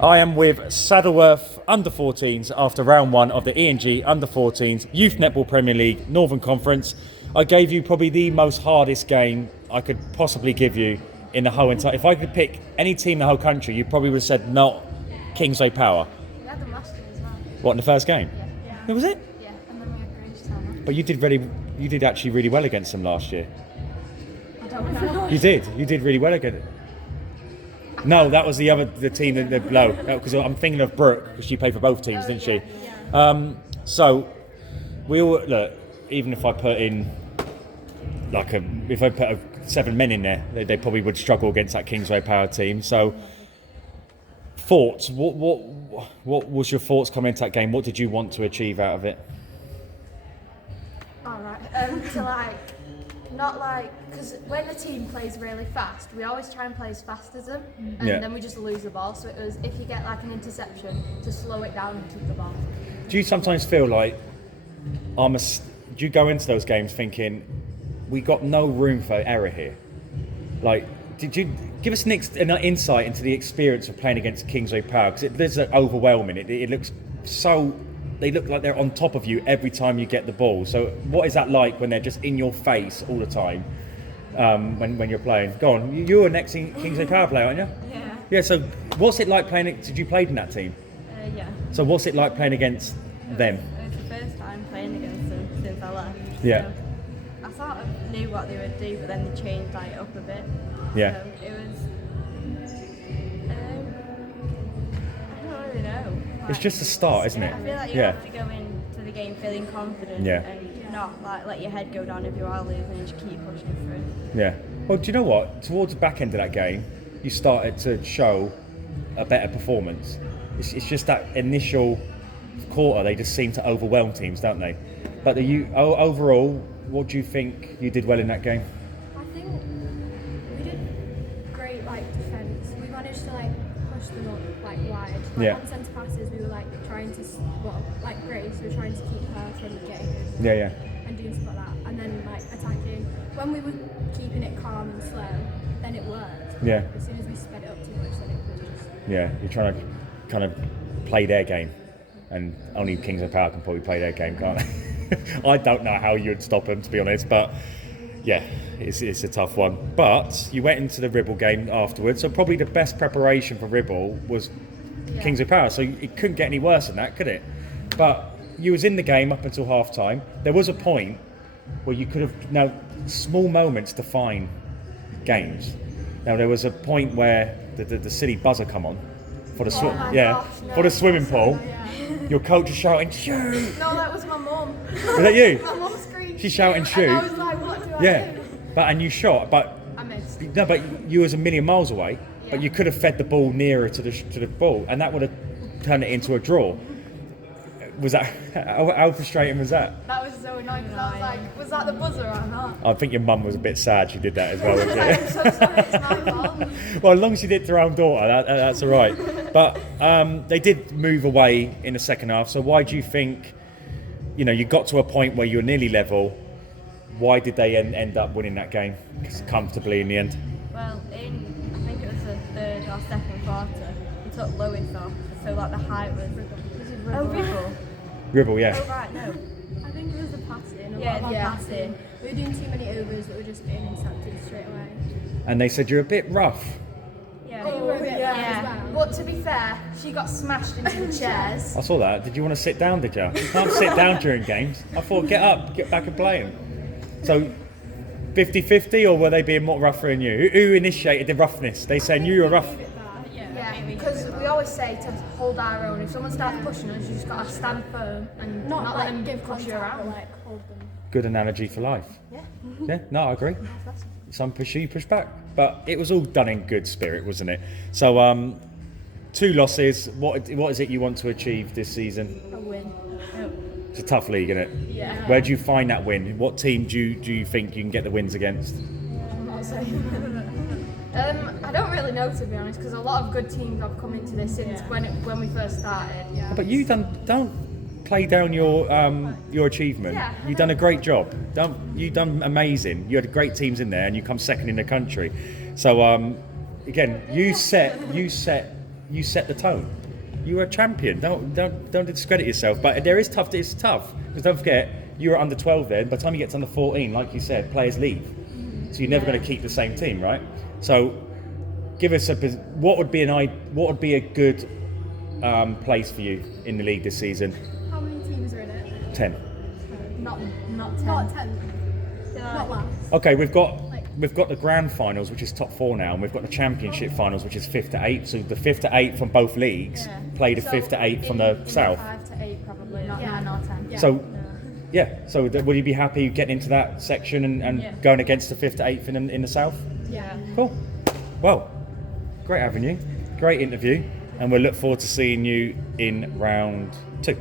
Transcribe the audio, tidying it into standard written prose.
I am with Saddleworth under-14s after round one of the E&G under-14s Youth Netball Premier League Northern Conference. I gave you probably the most hardest game I could possibly give you in the whole entire... If I could pick any team in the whole country, you probably would have said not Kingsway Power. We had them last year as well. What, in the first game? Yeah. Who was it? Yeah, and then we had Grace Tower. But you did actually really well against them last year. I don't know. You did really well against it. No, that was the team that below. Because I'm thinking of Brooke, because she played for both teams, didn't she? Yeah. So we all look. Even if I put in if I put 7 men in there, they probably would struggle against that Kingsway Power team. So thoughts? What was your thoughts coming into that game? What did you want to achieve out of it? All right. Because when the team plays really fast, we always try and play as fast as them, and then we just lose the ball. So it was, if you get like an interception, to slow it down and keep the ball. Do you sometimes feel like do you go into those games thinking we got no room for error here? Like, did you give us an insight into the experience of playing against Kingsway Power? Because it's overwhelming. It looks so. They look like they're on top of you every time you get the ball. So what is that like when they're just in your face all the time when you're playing? Go on, you're an ex-Kingsway Power player, aren't you? Yeah. Yeah, so what's it like playing... Did you play in that team? Yeah. So what's it like playing against them? It was the first time playing against them since I left. Yeah. So I sort of knew what they would do, but then they changed up a bit. Yeah. So it was... I don't really know. It's just a start, isn't it? I feel like you have to go into the game feeling confident and not let your head go down if you are losing and just keep pushing through. Yeah. Well, do you know what? Towards the back end of that game, you started to show a better performance. It's just that initial quarter, they just seem to overwhelm teams, don't they? But overall, what do you think you did well in that game? I think we did great defence. We managed to push them up wide. On centre passes, we were trying to Grace, we were trying to keep her from getting it. And doing stuff like that. And then attacking. When we were keeping it calm and slow, then it worked. Yeah. As soon as we sped it up too much, then it was just... Yeah, you're trying to kind of play their game, and only Kingsway Power can probably play their game, can't they? I don't know how you'd stop them, to be honest, but yeah, it's a tough one. But you went into the Ribble game afterwards, so probably the best preparation for Ribble was Kingsway Power, so it couldn't get any worse than that, could it? But you was in the game up until half time. There was a point where you could have... small moments define games. Now, there was a point where the silly buzzer come on for the for the swimming pool. Your coach is shouting, shoot! No, that was my mum. Was that you? My mum screamed. She's shouting, shoot. And I was like, what do I do? And you shot, but I missed. No, but you was a million miles away. Yeah. But you could have fed the ball nearer to the ball, and that would have turned it into a draw. Was that how frustrating was that? That was so annoying because I was like, was that the buzzer or not? I think your mum was a bit sad she did that as well. Wasn't I'm so sorry, it's my fault. Well, as long as you did it to her own daughter, that's all right. But they did move away in the second half. So why do you think, you got to a point where you're nearly level? Why did they end up winning that game comfortably in the end? Well, I think it was the third or second quarter, we took Lois off, so the height was Ribble. Ribble, yeah. Oh right, no. I think it was the passing. Passing. We were doing too many overs that were just getting intercepted straight away. And they said you're a bit rough. Yeah. You were a bit rough as well. But to be fair, she got smashed into the chairs. I saw that. Did you want to sit down, did you? You can't sit down during games. I thought, get up, get back and play them. So, 50-50, or were they being more rougher than you? Who initiated the roughness? They saying you were rough? Yeah, because we always say to hold our own. If someone starts pushing us, you just got to stand firm and not let them push you around. Hold them. Good analogy for life. Yeah. Yeah, no, I agree. Some push you push back. But it was all done in good spirit, wasn't it? So, 2 losses. What is it you want to achieve this season? A win. It's a tough league, isn't it? Yeah. Where do you find that win? What team do you think you can get the wins against? I'm not saying. I don't really know, to be honest, because a lot of good teams have come into this since when we first started. Yeah. But you don't play down your achievement. Yeah. You've done a great job. You've done amazing. You had great teams in there, and you come second in the country. So again, you set you set the tone. You were a champion. Don't discredit yourself. But it's tough. It's tough because don't forget you were under 12 then. By the time you get to under 14, like you said, players leave, so you're never going to keep the same team, right? So give us what would be a good place for you in the league this season? How many teams are in it? 10. Not 10. Not 10. Not last. Okay, we've got the grand finals, which is top 4 now, and we've got the championship finals, which is 5th to 8. So the 5th to 8 from both leagues play the 5th to 8 from the south. 5 to 8 probably, not 9 or 10. Yeah. So so would you be happy getting into that section and going against the 5th to 8th in the south? Yeah. Cool. Well, great having you. Great interview, and we'll look forward to seeing you in round 2.